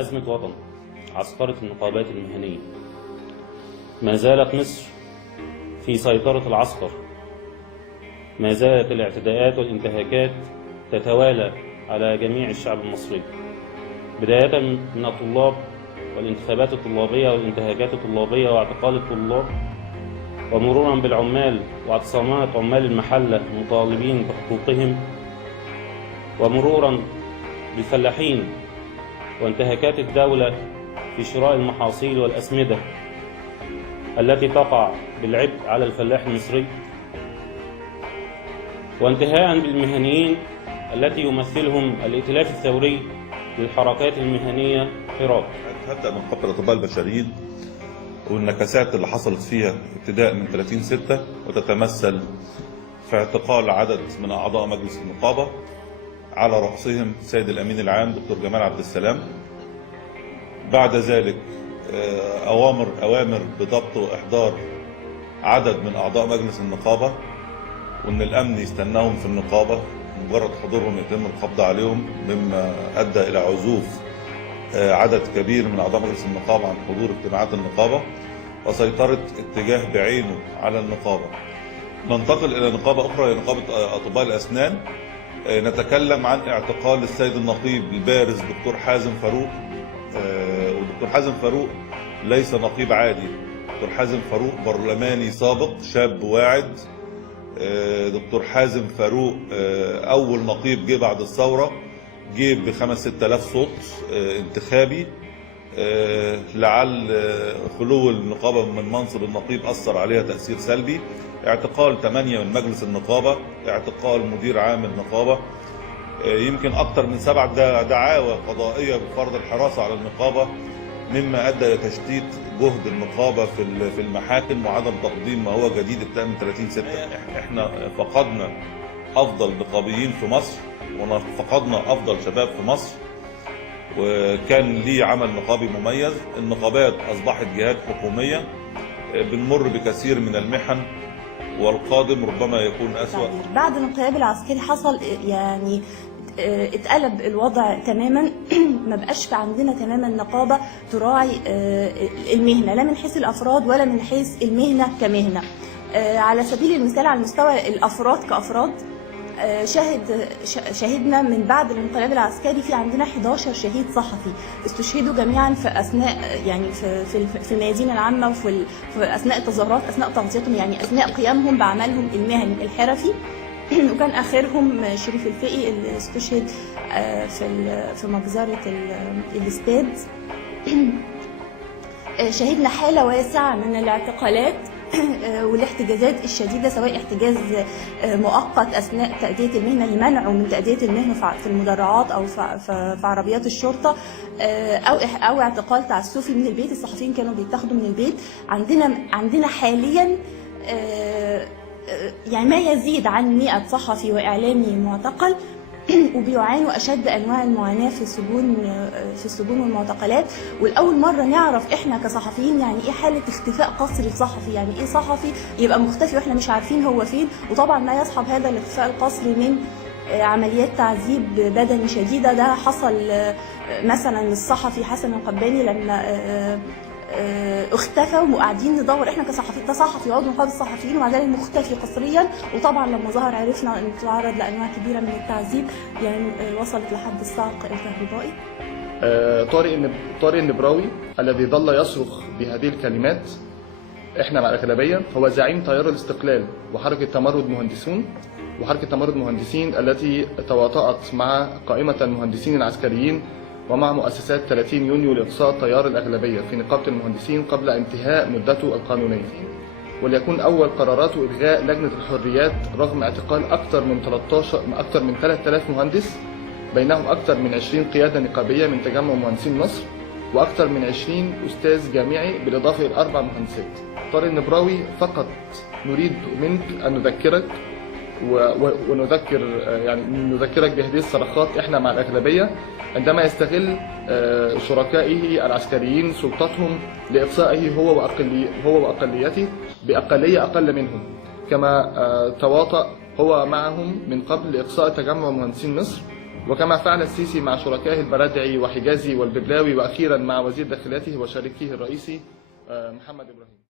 أزمة وطن، عسكرة النقابات المهنية. ما زالت مصر في سيطرة العسكر، ما زالت الاعتداءات والانتهاكات تتوالى على جميع الشعب المصري، بداية من الطلاب والانتخابات الطلابية والانتهاكات الطلابية واعتقال الطلاب، ومرورا بالعمال واعتصامات عمال المحلة مطالبين بحقوقهم، ومرورا بالفلاحين وانتهاكات الدولة في شراء المحاصيل والأسمدة التي تقع بالعبء على الفلاح المصري، وانتهاء بالمهنيين التي يمثلهم الائتلاف الثوري للحركات المهنية حراك. هبدأ من قبل الأطباء البشريين والنكسات اللي حصلت فيها ابتداء من 30/6، وتتمثل في اعتقال عدد من أعضاء مجلس النقابة على رأسهم السيد الأمين العام دكتور جمال عبد السلام. بعد ذلك أوامر بضبط وإحضار عدد من أعضاء مجلس النقابة، وأن الأمن يستناهم في النقابة، مجرد حضورهم يتم القبض عليهم، مما أدى إلى عزوف عدد كبير من أعضاء مجلس النقابة عن حضور اجتماعات النقابة، وسيطرة اتجاه بعينه على النقابة. ننتقل إلى نقابة أخرى، نقابة أطباء الأسنان. نتكلم عن اعتقال السيد النقيب البارز دكتور حازم فاروق. ودكتور حازم فاروق ليس نقيب عادي، دكتور حازم فاروق برلماني سابق، شاب واعد. دكتور حازم فاروق أول نقيب جه بعد الثورة، جه ب5-6 آلاف صوت انتخابي. لعل خلو النقابة من منصب النقيب أثر عليها تأثير سلبي. اعتقال 8 من مجلس النقابة، اعتقال مدير عام النقابة، يمكن أكثر من 7 دعاوى قضائية بفرض الحراسة على النقابة، مما أدى إلى تشتيت جهد النقابة في المحاكم وعدم تقديم ما هو جديد ابتداء من 30/6. احنا فقدنا أفضل نقابيين في مصر، وفقدنا أفضل شباب في مصر، وكان ليه عمل نقابي مميز. النقابات أصبحت جهات حكومية، بنمر بكثير من المحن، والقادم ربما يكون أسوأ. بعد الانقلاب العسكري حصل يعني اتقلب الوضع تماما. ما بقاش عندنا تماما نقابة تراعي المهنة، لا من حيث الأفراد ولا من حيث المهنة كمهنة. على سبيل المثال على مستوى الأفراد كأفراد، شهدنا من بعد الانقلاب العسكري في عندنا 11 شهيد صحفي استشهدوا جميعا في اثناء يعني في الميادين العامه وفي اثناء التظاهرات، اثناء تغطيتهم، يعني اثناء قيامهم بعملهم المهني الحرفي. وكان اخرهم شريف الفقي اللي استشهد في مجزره الاستاد. شهدنا حاله واسعه من الاعتقالات والاحتجازات الشديدة، سواء احتجاز مؤقت أثناء تأدية المهنة لمنعه من تأدية المهنة في المدرعات أو في عربيات الشرطة، أو اعتقال تعسفي من البيت. الصحفيين كانوا بيتاخدوا من البيت. عندنا حاليا يعني ما يزيد عن 100 صحفي وإعلامي معتقل، وبيعانوا أشد أنواع المعاناة في السجون والمعتقلات. والأول مرة نعرف إحنا كصحفيين يعني إيه حالة اختفاء قسري صحفي، يعني إيه صحفي يبقى مختفي وإحنا مش عارفين هو فين. وطبعا ما يصحب هذا الاختفاء القسري من عمليات تعذيب بدني شديدة. ده حصل مثلا الصحفي حسن القباني لما اختفى وقاعدين ندور احنا كصحفي عضو نقابه الصحفيين، ومع ذلك مختفي قسريا. وطبعا لما ظهر عرفنا انه تعرض لانواع كبيره من التعذيب، يعني وصلت لحد الصعق الكهربائي. طارق النبراوي الذي ظل يصرخ بهذه الكلمات احنا مع الاغلبيه هو زعيم تيار الاستقلال وحركه تمرد مهندسون، وحركه تمرد مهندسين التي تواطأت مع قائمه المهندسين العسكريين ومع مؤسسات 30 يونيو لإقصاء تيار الأغلبية في نقابة المهندسين قبل انتهاء مدته القانونية. وليكون أول قراراته إلغاء لجنة الحريات رغم اعتقال أكثر من 3000 مهندس، بينهم أكثر من 20 قيادة نقابية من تجمع مهندسين مصر، وأكثر من 20 أستاذ جامعي بالإضافة إلى 4 مهندسات. طارق النبراوي، فقط نريد منك أن نذكرك نذكرك بهذه الصرخات احنا مع الأغلبية، عندما يستغل شركائه العسكريين سلطتهم لإقصائه هو وأقليته بأقلية أقل منهم، كما تواطأ هو معهم من قبل لإقصاء تجمع مهندسين مصر وكما فعل السيسي مع شركائه البرادعي وحجازي والببلاوي، وأخيرا مع وزير داخليته وشريكه الرئيسي محمد إبراهيم.